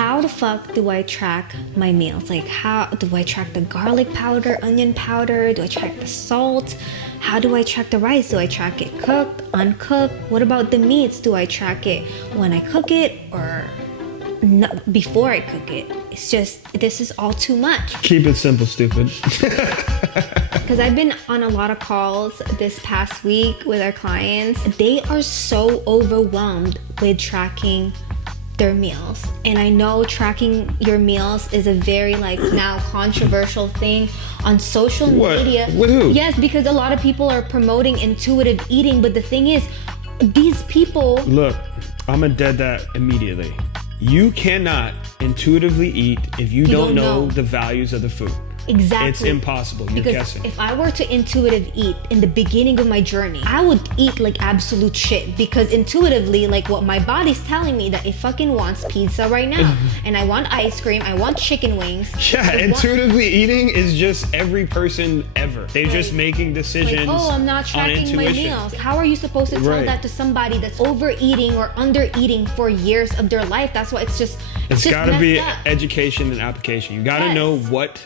how the fuck do I track my meals? Like, how do I track the garlic powder, onion powder? Do I track the salt? How do I track the rice? Do I track it cooked, uncooked? What about the meats? Do I track it when I cook it or before I cook it? It's just, this is all too much. Keep it simple, stupid. Because I've been on a lot of calls this past week with our clients. They are so overwhelmed with tracking their meals. And I know tracking your meals is a very now controversial thing on social media. With who? Yes, because a lot of people are promoting intuitive eating, but the thing is, these people... Look, I'm gonna dead that immediately. You cannot intuitively eat if you don't know the values of the food. Exactly. It's impossible. You're because guessing. If I were to intuitive eat in the beginning of my journey, I would eat like absolute shit, because intuitively, like, what my body's telling me that it fucking wants pizza right now and I want ice cream, I want chicken wings. Yeah, intuitively eating is just every person ever. They're just making decisions. Like, oh, I'm not tracking my meals. How are you supposed to tell that to somebody that's overeating or undereating for years of their life? That's why it's gotta be education and application. You gotta know what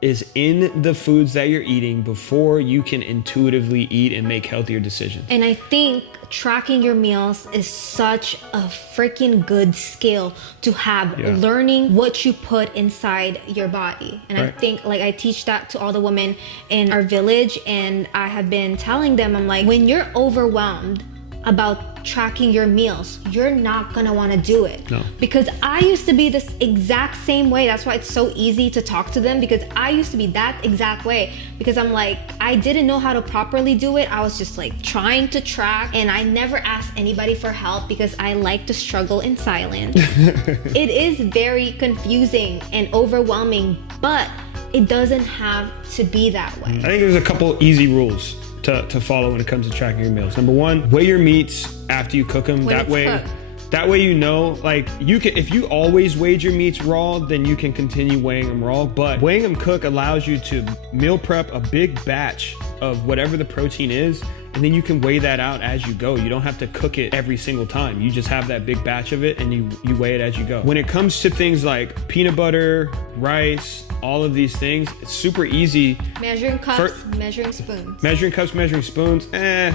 is in the foods that you're eating before you can intuitively eat and make healthier decisions. And I think tracking your meals is such a freaking good skill to have, learning what you put inside your body. And I think, like, I teach that to all the women in our village, and I have been telling them, I'm like, when you're overwhelmed about tracking your meals, you're not gonna want to do it. No. Because I used to be this exact same way. That's why it's so easy to talk to them, because I used to be that exact way. Because I'm like, I didn't know how to properly do it. I was just like trying to track, and I never asked anybody for help because I like to struggle in silence. It is very confusing and overwhelming, but it doesn't have to be that way. I think there's a couple easy rules to follow when it comes to tracking your meals. Number one, weigh your meats after you cook them. That way you know, like, you can, if you always weighed your meats raw, then you can continue weighing them raw. But weighing them cooked allows you to meal prep a big batch of whatever the protein is, and then you can weigh that out as you go. You don't have to cook it every single time. You just have that big batch of it and you weigh it as you go. When it comes to things like peanut butter, rice, all of these things, it's super easy. Measuring cups, measuring spoons. Measuring cups, measuring spoons, that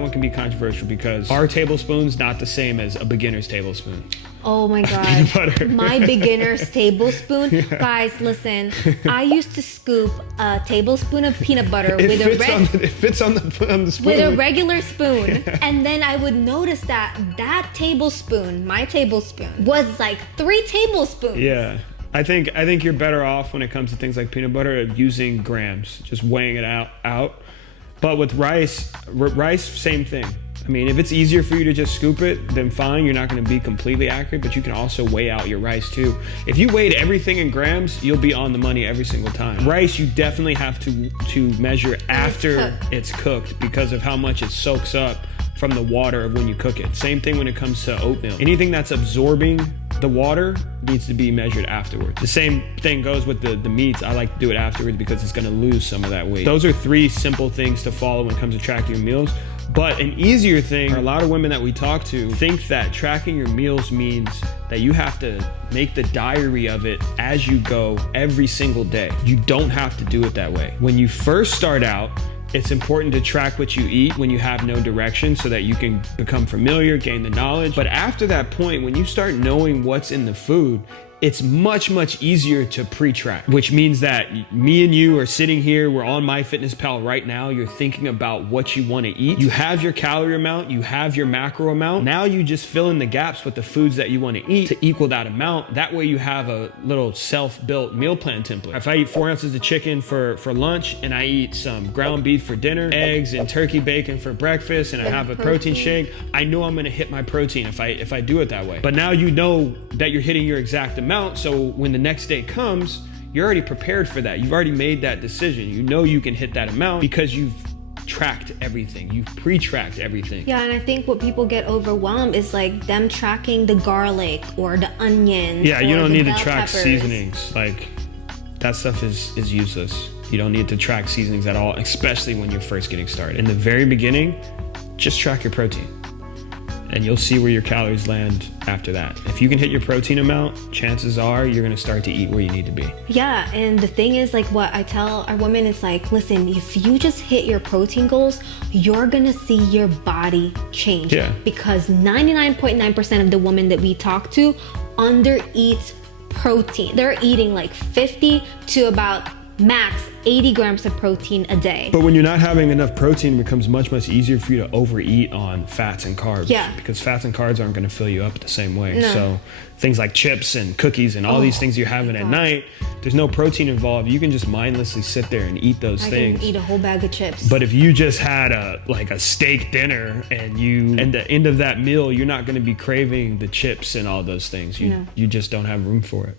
one can be controversial, because our tablespoon's not the same as a beginner's tablespoon. Oh my God. Peanut butter. My beginner's tablespoon. Yeah. Guys, listen. I used to scoop a tablespoon of peanut butter it fits on the spoon. With a regular spoon. Yeah. And then I would notice that tablespoon, my tablespoon, was like 3 tablespoons. Yeah. I think you're better off when it comes to things like peanut butter using grams, just weighing it out. But with rice, same thing. I mean, if it's easier for you to just scoop it, then fine, you're not gonna be completely accurate, but you can also weigh out your rice too. If you weighed everything in grams, you'll be on the money every single time. Rice, you definitely have to measure after it's cooked, because of how much it soaks up from the water of when you cook it. Same thing when it comes to oatmeal. Anything that's absorbing the water needs to be measured afterwards. The same thing goes with the meats. I like to do it afterwards because it's gonna lose some of that weight. Those are 3 simple things to follow when it comes to tracking your meals. But an easier thing, a lot of women that we talk to think that tracking your meals means that you have to make the diary of it as you go every single day. You don't have to do it that way. When you first start out, it's important to track what you eat when you have no direction, so that you can become familiar, gain the knowledge. But after that point, when you start knowing what's in the food, it's much, much easier to pre-track, which means that me and you are sitting here, we're on MyFitnessPal right now, you're thinking about what you want to eat. You have your calorie amount, you have your macro amount. Now you just fill in the gaps with the foods that you want to eat to equal that amount. That way you have a little self-built meal plan template. If I eat 4 ounces of chicken for lunch, and I eat some ground beef for dinner, eggs and turkey bacon for breakfast, and I have a protein shake, I know I'm going to hit my protein if I do it that way. But now you know that you're hitting your exact amount. So when the next day comes, you're already prepared for that. You've already made that decision. You know you can hit that amount because you've tracked everything. You've pre-tracked everything. Yeah, and I think what people get overwhelmed is like them tracking the garlic or the onions. Yeah, you don't need to track peppers. Seasonings. Like, that stuff is useless. You don't need to track seasonings at all, especially when you're first getting started. In the very beginning, just track your protein. and you'll see where your calories land after that. If you can hit your protein amount, chances are you're gonna start to eat where you need to be. Yeah, and the thing is, like, what I tell our women is like, listen, if you just hit your protein goals, you're gonna see your body change. Yeah. Because 99.9% of the women that we talk to undereat protein. They're eating like 50 to about max 80 grams of protein a day. But when you're not having enough protein, it becomes much easier for you to overeat on fats and carbs. Yeah. Because fats and carbs aren't going to fill you up the same way. No. So things like chips and cookies and all these things you're having at night, there's no protein involved. You can just mindlessly sit there and eat those things. I can eat a whole bag of chips. But if you just had a steak dinner and at the end of that meal, you're not going to be craving the chips and all those things. You just don't have room for it.